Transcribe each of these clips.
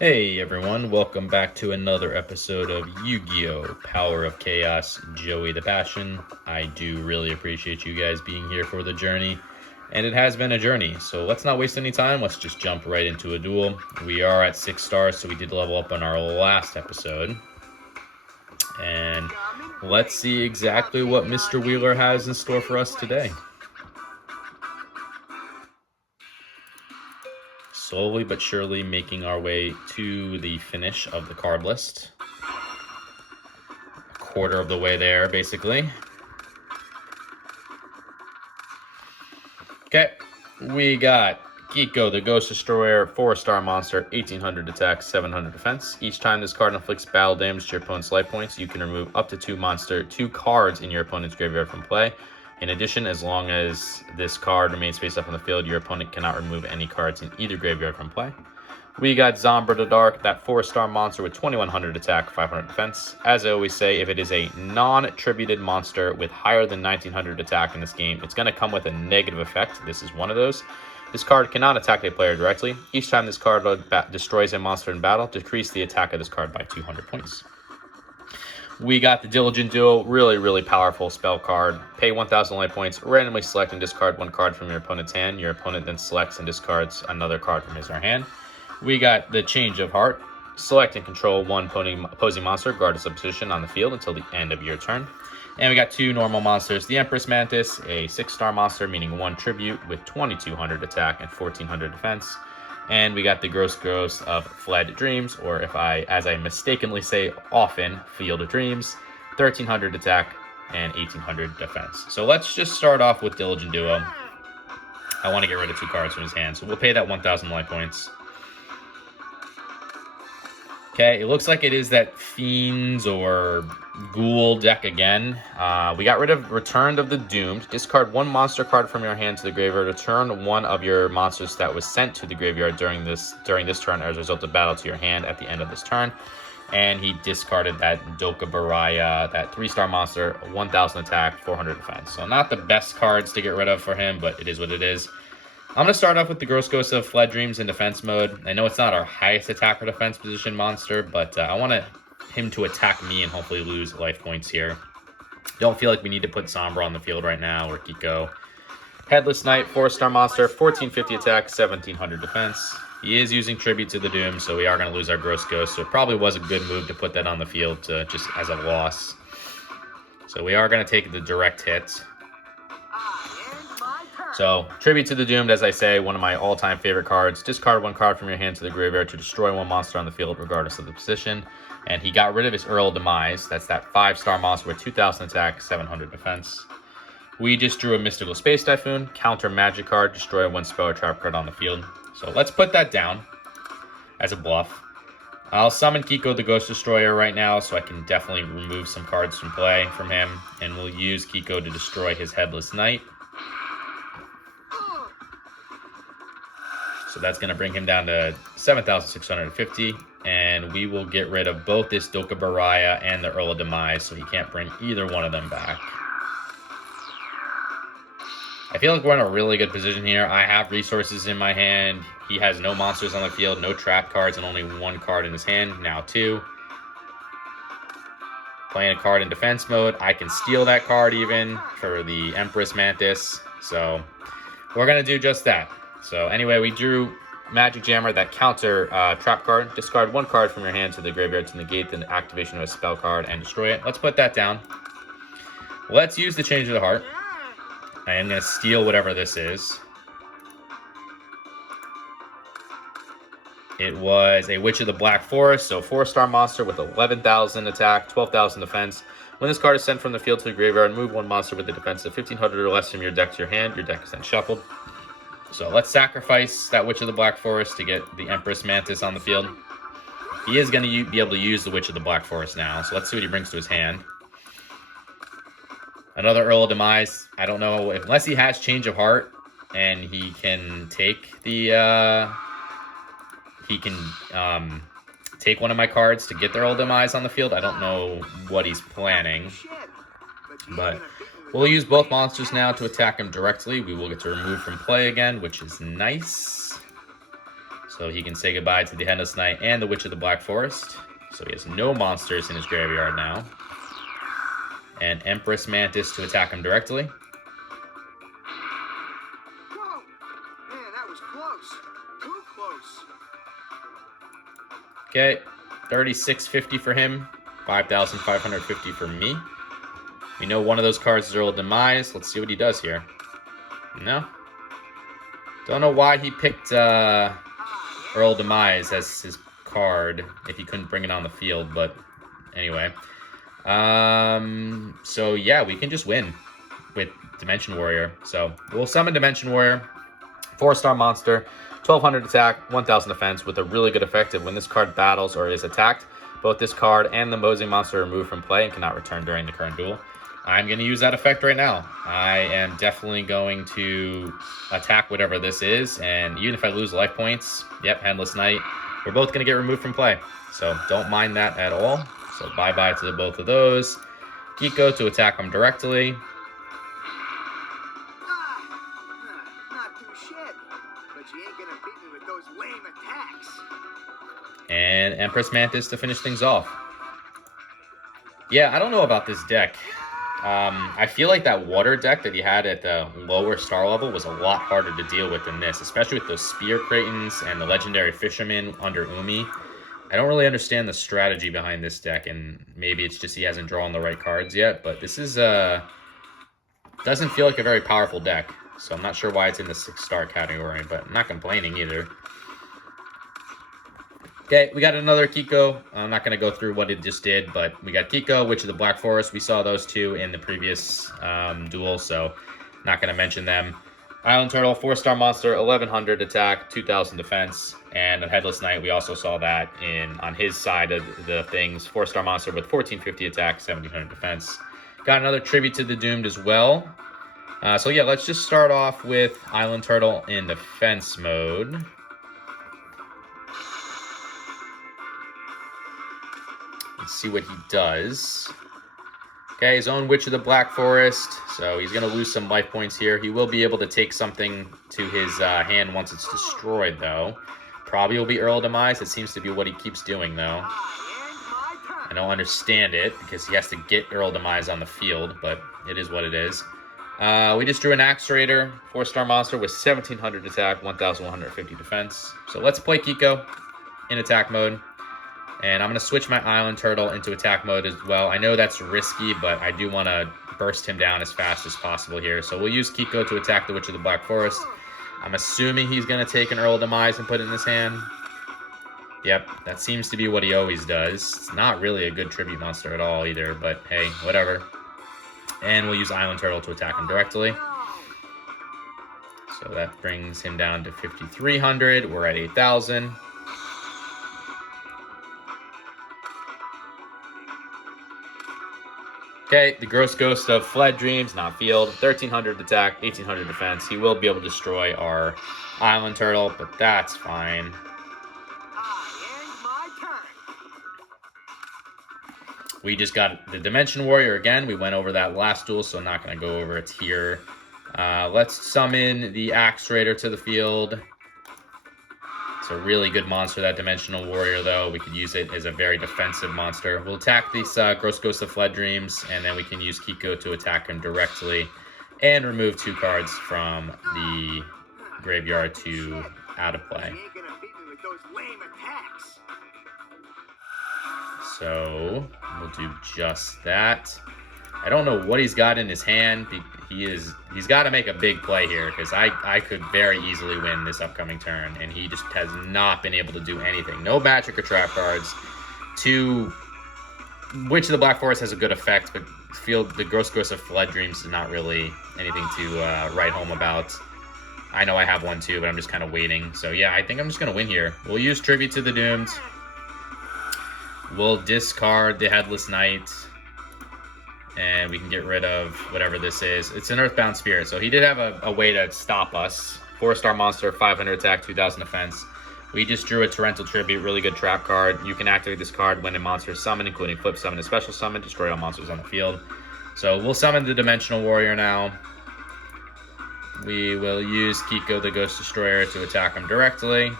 Hey everyone, welcome back to another episode of Yu-Gi-Oh! Power of Chaos, Joey the Passion. I do really appreciate you guys being here for the journey, and it has been a journey, so let's not waste any time, let's just jump right into a duel. We are at 6 stars, so we did level up on our last episode, and let's see exactly what Mr. Wheeler has in store for us today. Slowly but surely making our way to the finish of the card list. Quarter of the way there, basically. Okay, we got Geeko, the Ghost Destroyer, 4-star monster, 1800 attack, 700 defense. Each time this card inflicts battle damage to your opponent's life points, you can remove up to two cards in your opponent's graveyard from play. In addition, as long as this card remains face up on the field, your opponent cannot remove any cards in either graveyard from play. We got Zombra the Dark, that 4-star monster with 2100 attack, 500 defense. As I always say, if it is a non-attributed monster with higher than 1900 attack in this game, it's going to come with a negative effect. This is one of those. This card cannot attack a player directly. Each time this card destroys a monster in battle, decrease the attack of this card by 200 points. We got the Diligent Duel, really powerful spell card. Pay 1,000 life points, randomly select and discard one card from your opponent's hand. Your opponent then selects and discards another card from his or her hand. We got the Change of Heart. Select and control one opposing monster, regardless of position on the field until the end of your turn. And we got two normal monsters. The Empress Mantis, a 6-star monster, meaning 1 tribute with 2200 attack and 1400 defense. And we got the Gross Ghost of Fled Dreams, or as I mistakenly say often, Field of Dreams, 1300 attack and 1800 defense. So let's just start off with Diligent Duo. I want to get rid of 2 cards from his hand, so we'll pay that 1,000 life points. Okay, it looks like it is that Fiends or Ghoul deck again. We got rid of Return of the Doomed. Discard 1 monster card from your hand to the graveyard. Return 1 of your monsters that was sent to the graveyard during this turn as a result of battle to your hand at the end of this turn. And he discarded that Doka Baraya, that 3-star monster, 1000 attack, 400 defense. So not the best cards to get rid of for him, but it is what it is. I'm going to start off with the Gross Ghost of Fled Dreams in defense mode. I know it's not our highest attack or defense position monster, but I want him to attack me and hopefully lose life points here. Don't feel like we need to put Sombra on the field right now, or Geeko. Headless Knight, 4-star monster, 1450 attack, 1700 defense. He is using Tribute to the Doom, so we are going to lose our Gross Ghost, so it probably was a good move to put that on the field just as a loss. So we are going to take the direct hit. So, Tribute to the Doomed, as I say, one of my all-time favorite cards. Discard 1 card from your hand to the graveyard to destroy 1 monster on the field, regardless of the position. And he got rid of his Earl Demise. That's that 5-star monster with 2000 attack, 700 defense. We just drew a Mystical Space Typhoon. Counter magic card, destroy 1 spell or trap card on the field. So, let's put that down as a bluff. I'll summon Geeko the Ghost Destroyer right now, so I can definitely remove some cards from play from him. And we'll use Geeko to destroy his Headless Knight. So that's going to bring him down to 7,650, and we will get rid of both this Doka Baraya and the Earl of Demise, so he can't bring either one of them back. I feel like we're in a really good position here. I have resources in my hand. He has no monsters on the field, no trap cards, and only 1 card in his hand, now 2. Playing a card in defense mode. I can steal that card even for the Empress Mantis, so we're going to do just that. So anyway, we drew Magic Jammer, that counter trap card. Discard 1 card from your hand to the graveyard to negate the activation of a spell card and destroy it. Let's put that down. Let's use the Change of the Heart. I am going to steal whatever this is. It was a Witch of the Black Forest, so 4-star monster with 11,000 attack, 12,000 defense. When this card is sent from the field to the graveyard, move 1 monster with a defense of 1,500 or less from your deck to your hand. Your deck is then shuffled. So let's sacrifice that Witch of the Black Forest to get the Empress Mantis on the field. He is going to be able to use the Witch of the Black Forest now, so let's see what he brings to his hand. Another Earl of Demise. I don't know, unless he has Change of Heart and he can take the... take one of my cards to get the Earl of Demise on the field. I don't know what he's planning, but we'll use both monsters now to attack him directly. We will get to remove from play again, which is nice. So he can say goodbye to the Headless Knight and the Witch of the Black Forest. So he has no monsters in his graveyard now. And Empress Mantis to attack him directly. Whoa! Man, that was close. Too close. Okay, 3650 for him, 5,550 for me. We know one of those cards is Earl Demise. Let's see what he does here. No. Don't know why he picked Earl Demise as his card if he couldn't bring it on the field, but anyway. So yeah, we can just win with Dimension Warrior. So we'll summon Dimension Warrior, 4-star monster, 1200 attack, 1000 defense with a really good effect of when this card battles or is attacked. Both this card and the Mosing monster are removed from play and cannot return during the current duel. I'm going to use that effect right now. I am definitely going to attack whatever this is, and even if I lose life points, yep, Headless Knight, we're both going to get removed from play. So don't mind that at all. So bye-bye to both of those. Kiko to attack him directly. Not too shabby, but you ain't gonna beat me with those lame attacks. And Empress Mantis to finish things off. Yeah, I don't know about this deck. I feel like that water deck that he had at the lower star level was a lot harder to deal with than this, especially with those Spear Cratons and the Legendary Fisherman under Umi. I don't really understand the strategy behind this deck, and maybe it's just he hasn't drawn the right cards yet, but this is doesn't feel like a very powerful deck, so I'm not sure why it's in the 6-star category, but I'm not complaining either. Okay, we got another Kiko. I'm not going to go through what it just did, but we got Kiko, Witch of the Black Forest. We saw those two in the previous duel, so not going to mention them. Island Turtle, 4-star monster, 1100 attack, 2000 defense, and a Headless Knight. We also saw that on his side of the things. 4-star monster with 1450 attack, 1700 defense. Got another Tribute to the Doomed as well. So yeah, let's just start off with Island Turtle in defense mode. Let's see what he does. Okay, his own Witch of the Black Forest, so he's going to lose some life points here. He will be able to take something to his hand once it's destroyed, though. Probably will be Earl Demise. It seems to be what he keeps doing, though. I don't understand it, because he has to get Earl Demise on the field, but it is what it is. We just drew an Axe Raider, 4-star monster with 1700 attack, 1150 defense. So let's play Kiko in attack mode. And I'm going to switch my Island Turtle into attack mode as well. I know that's risky, but I do want to burst him down as fast as possible here. So we'll use Kiko to attack the Witch of the Black Forest. I'm assuming he's going to take an Earl Demise and put it in his hand. Yep, that seems to be what he always does. It's not really a good tribute monster at all either, but hey, whatever. And we'll use Island Turtle to attack him directly. So that brings him down to 5,300. We're at 8,000. Okay, the Gross Ghost of Fled Dreams, not field. 1,300 attack, 1,800 defense. He will be able to destroy our Island Turtle, but that's fine. We just got the Dimension Warrior again. We went over that last duel, so I'm not going to go over it here. Let's summon the Axe Raider to the field. It's a really good monster, that Dimensional Warrior, though. We could use it as a very defensive monster. We'll attack these Gross Ghost of Fled Dreams, and then we can use Kiko to attack him directly and remove 2 cards from the graveyard to out of play. So we'll do just that. I don't know what he's got in his hand. He's got to make a big play here, because I could very easily win this upcoming turn, and he just has not been able to do anything. No magic or trap cards. Witch of the Black Forest has a good effect, but the Gross Ghost of Fled Dreams is not really anything to write home about. I know I have one too, but I'm just kind of waiting. So yeah, I think I'm just going to win here. We'll use Tribute to the Doomed. We'll discard the Headless Knight. And we can get rid of whatever this is. It's an Earthbound Spirit, so he did have a way to stop us. 4-star monster, 500 attack, 2000 defense. We just drew a Torrential Tribute, really good trap card. You can activate this card when a monster is summoned, including flip summon and special summon, destroy all monsters on the field. So we'll summon the Dimensional Warrior now. We will use Kiko the Ghost Destroyer to attack him directly.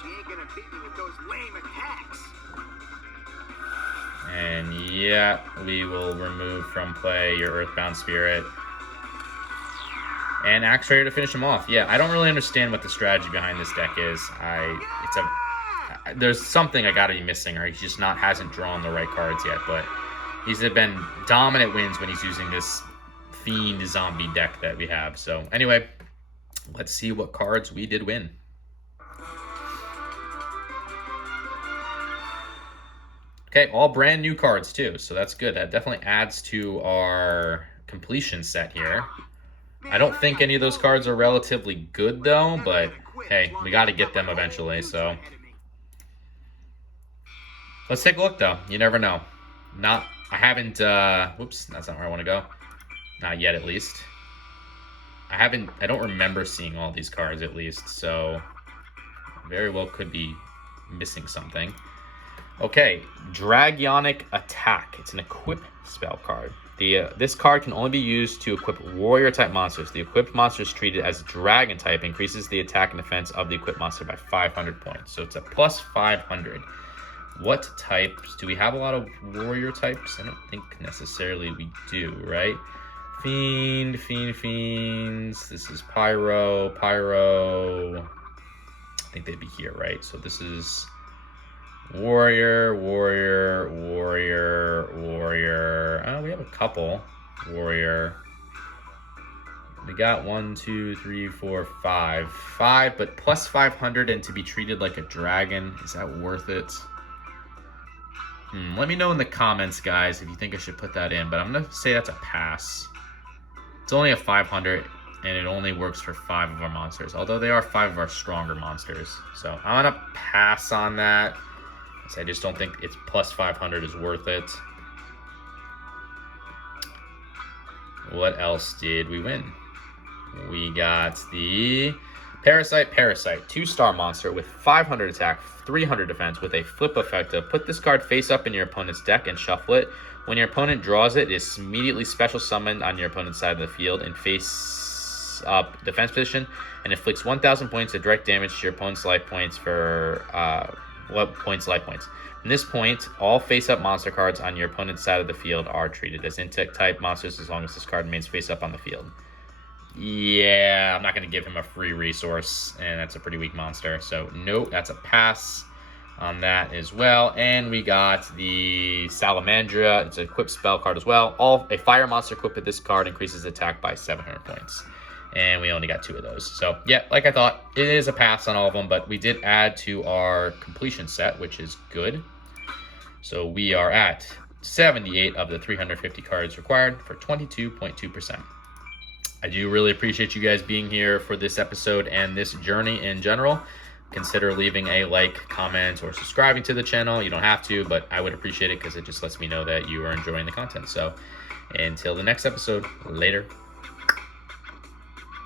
But you ain't gonna beat me with those lame attacks. And yeah, we will remove from play your Earthbound Spirit. And Axe Raider to finish him off. Yeah, I don't really understand what the strategy behind this deck is. There's something I gotta be missing, or he's just hasn't drawn the right cards yet, but he's been dominant wins when he's using this Fiend zombie deck that we have. So anyway, let's see what cards we did win. Okay, all brand new cards too, so that's good. That definitely adds to our completion set here. I don't think any of those cards are relatively good though, but hey, we got to get them eventually, so. Let's take a look though. You never know. I haven't, whoops, that's not where I want to go. Not yet, at least. I don't remember seeing all these cards at least, so very well could be missing something. Okay, Dragionic Attack. It's an equip spell card. This card can only be used to equip warrior-type monsters. The equipped monster is treated as dragon-type, increases the attack and defense of the equipped monster by 500 points. So it's a plus 500. What types? Do we have a lot of warrior types? I don't think necessarily we do, right? Fiends. This is Pyro. I think they'd be here, right? So this is Warrior. Oh, we have a couple. Warrior. We got 1, 2, 3, 4, 5. 5, but plus 500 and to be treated like a dragon. Is that worth it? Let me know in the comments, guys, if you think I should put that in, but I'm going to say that's a pass. It's only a 500, and it only works for 5 of our monsters, although they are 5 of our stronger monsters. So I'm going to pass on that. I just don't think it's plus 500 is worth it. What else did we win? We got the Parasite. 2-star monster with 500 attack, 300 defense with a flip effect of put this card face up in your opponent's deck and shuffle it. When your opponent draws it, it is immediately special summoned on your opponent's side of the field in face up defense position and inflicts 1,000 points of direct damage to your opponent's life points for life points. From this point, all face-up monster cards on your opponent's side of the field are treated as insect-type monsters as long as this card remains face-up on the field. Yeah, I'm not going to give him a free resource, and that's a pretty weak monster. So, no, that's a pass on that as well. And we got the Salamandra. It's an equipped spell card as well. A fire monster equipped with this card increases attack by 700 points. And we only got 2 of those. So, yeah, like I thought, it is a pass on all of them, but we did add to our completion set, which is good. So we are at 78 of the 350 cards required for 22.2%. I do really appreciate you guys being here for this episode and this journey in general. Consider leaving a like, comment, or subscribing to the channel. You don't have to, but I would appreciate it because it just lets me know that you are enjoying the content. So until the next episode, later.